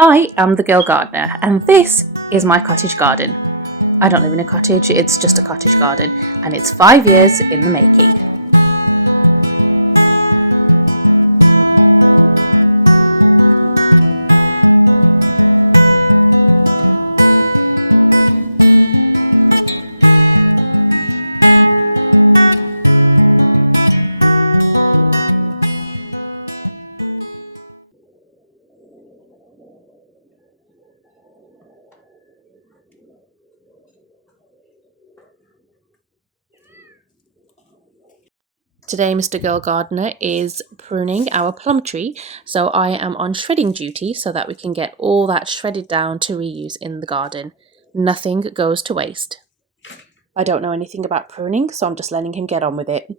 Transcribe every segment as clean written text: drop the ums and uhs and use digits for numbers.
I am the girl gardener, and this is my cottage garden. I don't live in a cottage, it's just a cottage garden, and it's 5 years in the making. Today, Mr. Girl Gardener is pruning our plum tree, so I am on shredding duty so that we can get all that shredded down to reuse in the garden. Nothing goes to waste. I don't know anything about pruning, so I'm just letting him get on with it.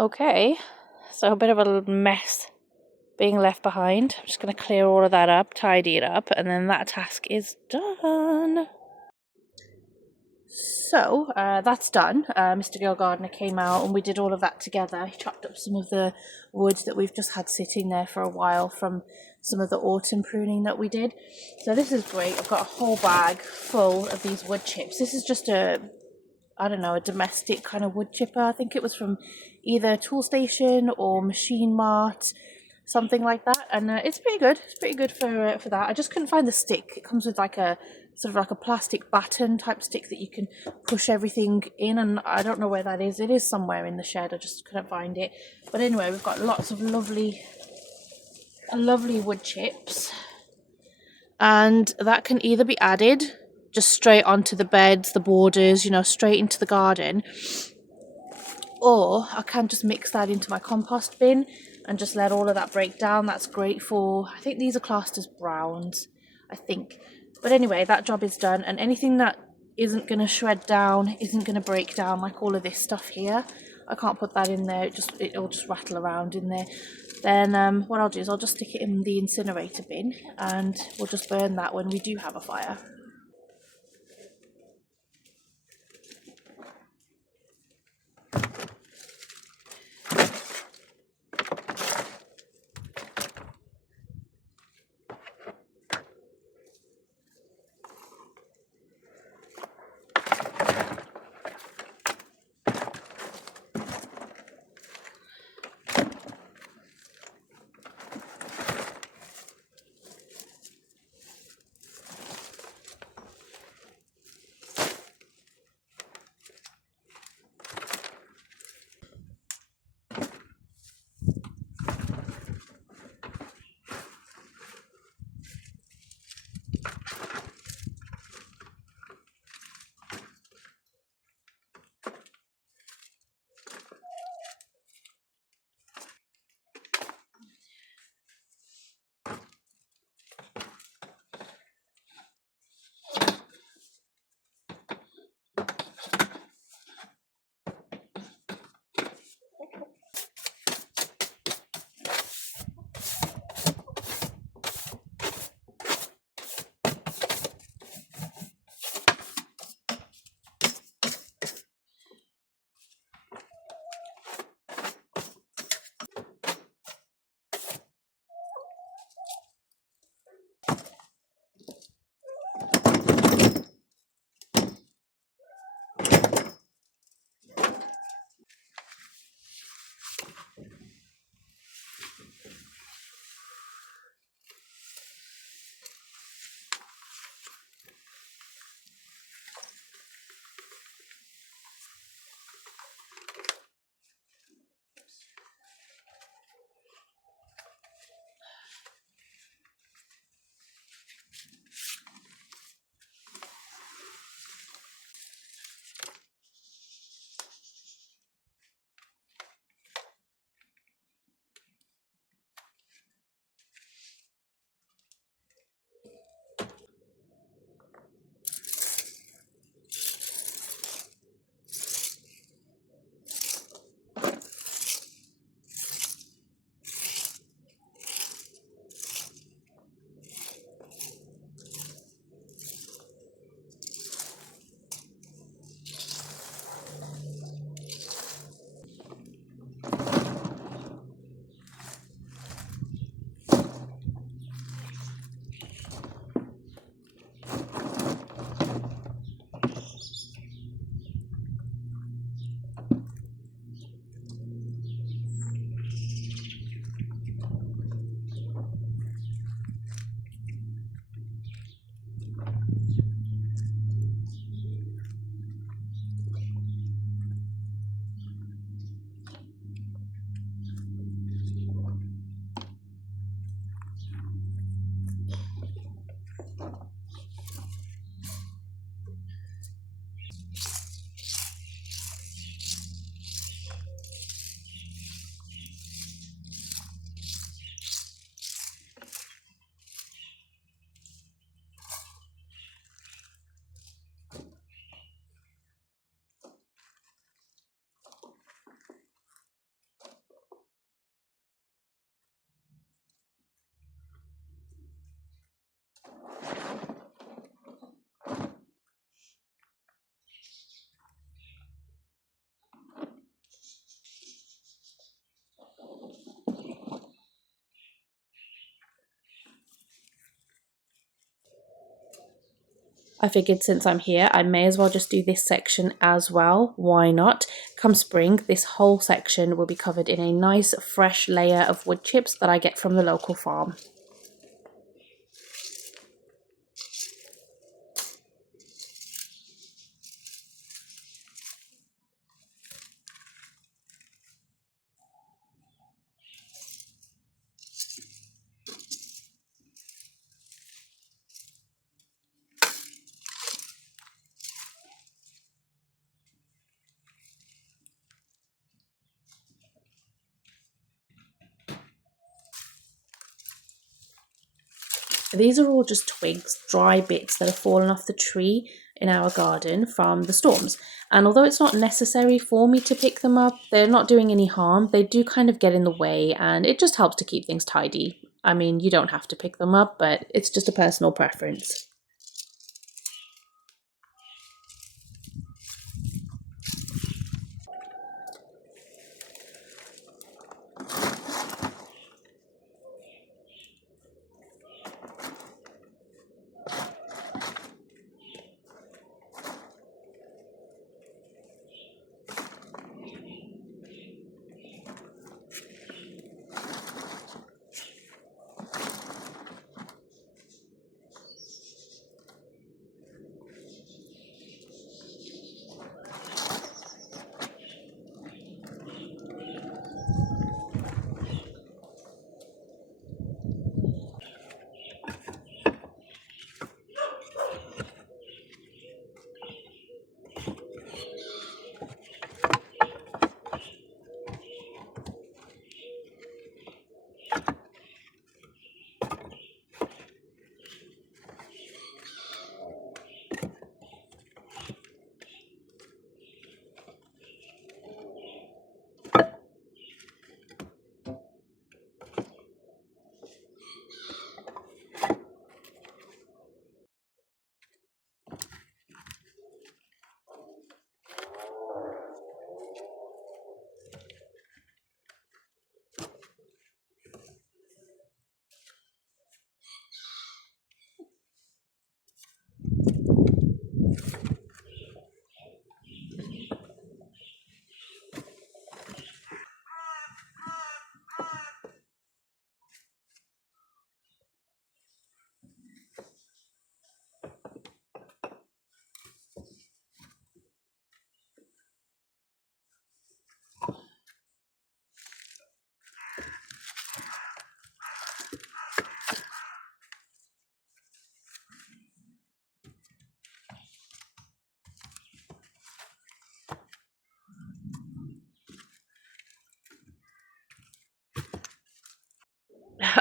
Okay, so a bit of a mess being left behind. I'm just going to clear all of that up, tidy it up, and then that task is done. So that's done. Mr. Girl Gardener came out and we did all of that together. He chopped up some of the wood that we've just had sitting there for a while from some of the autumn pruning that we did. So this is great. I've got a whole bag full of these wood chips. This is just a domestic kind of wood chipper. I think it was from either Toolstation or Machine Mart, something like that. And it's pretty good. It's pretty good for that. I just couldn't find the stick. It comes with like a sort of like a plastic baton type stick that you can push everything in, and I don't know where that is. It is somewhere in the shed. I just couldn't find it. But anyway, we've got lots of lovely wood chips, and that can either be added just straight onto the beds, the borders, straight into the garden, or I can just mix that into my compost bin and just let all of that break down. That's great for, I think these are classed as browns, I think. But anyway, that job is done, and anything that isn't going to shred down, isn't going to break down, like all of this stuff here, I can't put that in there. It'll just rattle around in there. Then what I'll do is I'll just stick it in the incinerator bin, and we'll just burn that when we do have a fire. I figured since I'm here, I may as well just do this section as well. Why not? Come spring, this whole section will be covered in a nice fresh layer of wood chips that I get from the local farm. These are all just twigs, dry bits that have fallen off the tree in our garden from the storms. And although it's not necessary for me to pick them up, they're not doing any harm. They do kind of get in the way and it just helps to keep things tidy. I mean, you don't have to pick them up, but it's just a personal preference.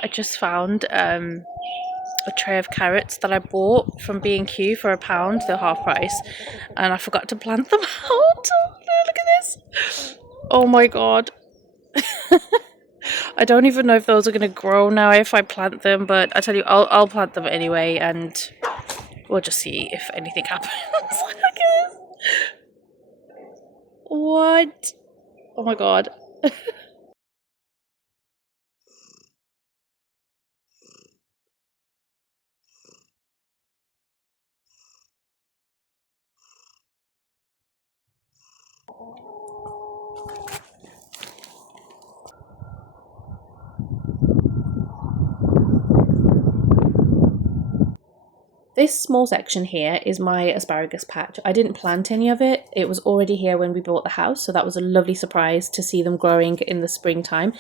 I just found a tray of carrots that I bought from B&Q for £1. They're half price, and I forgot to plant them out. Look at this. Oh my god. I don't even know if those are going to grow now if I plant them, but I tell you, I'll plant them anyway, and we'll just see if anything happens. Look at this. What? Oh my god. This small section here is my asparagus patch. I didn't plant any of it. It was already here when we bought the house, so that was a lovely surprise to see them growing in the springtime.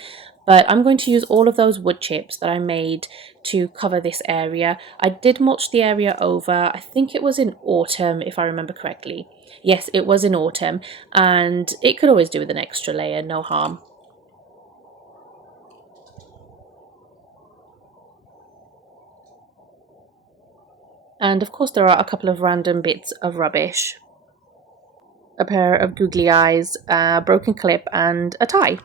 But I'm going to use all of those wood chips that I made to cover this area. I did mulch the area over, I think it was in autumn if I remember correctly. Yes, it was in autumn, and it could always do with an extra layer, no harm. And of course there are a couple of random bits of rubbish. A pair of googly eyes, a broken clip and a tie.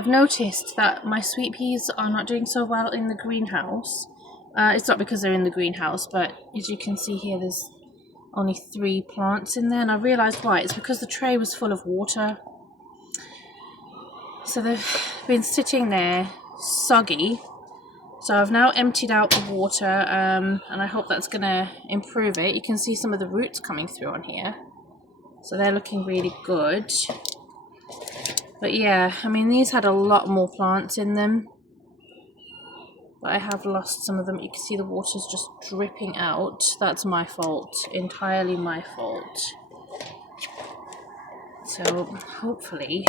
I've noticed that my sweet peas are not doing so well in the greenhouse. It's not because they're in the greenhouse, but as you can see here, there's only 3 plants in there, and I realised why. It's because the tray was full of water. So they've been sitting there soggy. So I've now emptied out the water, and I hope that's going to improve it. You can see some of the roots coming through on here. So they're looking really good. But yeah, I mean, these had a lot more plants in them. But I have lost some of them. You can see the water's just dripping out. That's my fault. Entirely my fault. So hopefully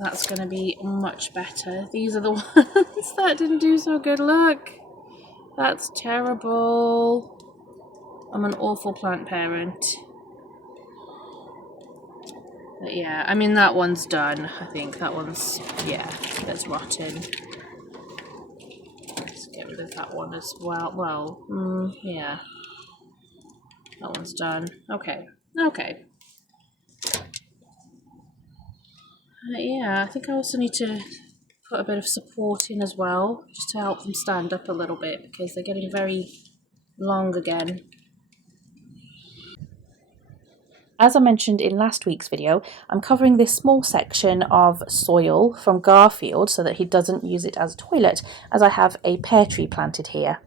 that's going to be much better. These are the ones that didn't do so good. Look. That's terrible. I'm an awful plant parent. But yeah, I mean, that one's done. I think that one's, yeah, that's rotten. Let's get rid of that one as well. Well, yeah. That one's done. Okay. Okay. Yeah, I think I also need to put a bit of support in as well, just to help them stand up a little bit, because they're getting very long again. As I mentioned in last week's video, I'm covering this small section of soil from Garfield so that he doesn't use it as a toilet, as I have a pear tree planted here.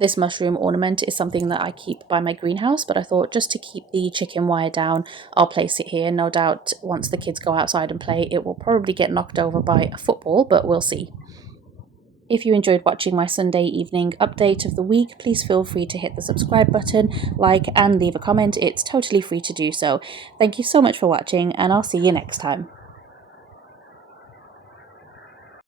This mushroom ornament is something that I keep by my greenhouse, but I thought just to keep the chicken wire down, I'll place it here. No doubt once the kids go outside and play, it will probably get knocked over by a football, but we'll see. If you enjoyed watching my Sunday evening update of the week, please feel free to hit the subscribe button, like, and leave a comment. It's totally free to do so. Thank you so much for watching, and I'll see you next time.